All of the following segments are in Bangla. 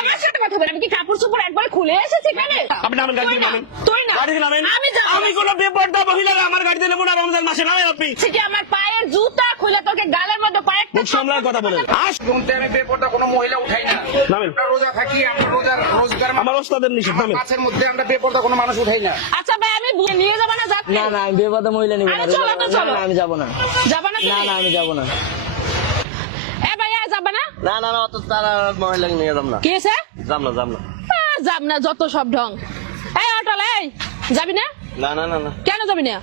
আমার সাথে কথা বলে আমি কি কাপড় চোপড় একবার খুলে এসেছি এখানে? আপনি নামেন গাড়িতে নামেন। তুই না গাড়িতে নামেন। আমি যাব। আমি কোনো বেপরদা মহিলা আমার গাড়িতে নেব না রমজান মাসে নামেন আপনি। ঠিক আমার পায়ের জুতা খুলে তোকে গালের মধ্যে কয়েকটা মুখ সামলার কথা বলেন। আস শুনতে আমি বেপরদা কোনো মহিলা উঠাই না। নামেন। আমরা রোজা থাকি, আমরা রোজগার আমার ওস্তাদের নিষেধ নামেন। মাছের মধ্যে আমরা বেপরদা কোনো মানুষ উঠাই না। আচ্ছা ভাই আমি নিয়ে যাবো না যাচ্ছি। না না আমি বেপরদা মহিলা নিব না। আরে চলো তো চলো। না আমি যাব না। যাবা না? না না আমি যাব না। এ ভাইয়া যাবা না? না না না অত তারা মহিলা নিয়ে যাব না। কি আছে? যাব না যাব না। যাব না যত সব ঢং। এই অটল এই যাবি না? না না না না। কেন যাবি না?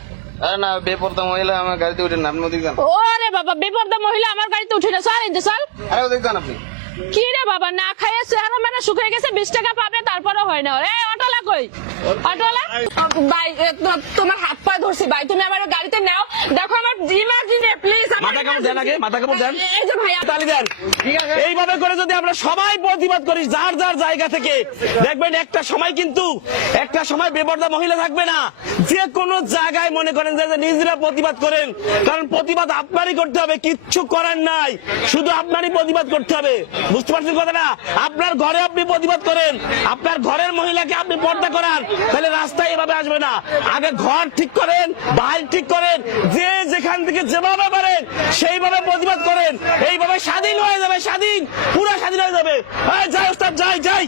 আরে না বেপরদা মহিলা আমার গাড়িতে উঠে নাম নদী যান। ওরে বাবা বেপরদা মহিলা আমার গাড়িতে উঠে না চল ইন্দে চল। আরে ওদিক যান আপনি। কি রে বাবা না খাইয়ে চেহারা মানে শুকিয়ে গেছে 20 টাকা পাবে তারপরে হয় না। এই অটোলা কই? অটোলা ভাই তোমার হাত পা ধরছি ভাই তুমি আমার গাড়িতে নাও দেখো আমার ইমার্জেন্সি প্লিজ মাথা কাপড় দেন আগে, মাথা কাপড় দেন। এই যে ভাই তালি দেন। এইভাবে করে যদি আমরা সবাই প্রতিবাদ করি যার যার জায়গা থেকে দেখবেন একটা সময় বেপরদা মহিলা থাকবে না। যে কোনো জায়গায় মনে করেন যে নিজেরা প্রতিবাদ করেন, কারণ প্রতিবাদ আপনারই করতে হবে, কিচ্ছু করার নাই, শুধু আপনারই প্রতিবাদ করতে হবে। বুঝতে পারছেন কথাটা? আপনার ঘরে আপনি প্রতিবাদ করেন, আপনার ঘরের মহিলাকে আপনি পর্দা করান, তাহলে রাস্তায় এভাবে আসবে না। আগে ঘর ঠিক করেন, বাইরে ঠিক করেন, যে যেখান থেকে যেভাবে পারেন সেইভাবে প্রতিবাদ করেন, এইভাবে স্বাধীন হয়ে যাবে, পুরো স্বাধীন হয়ে যাবে। যাই ওস্তাদ যাই।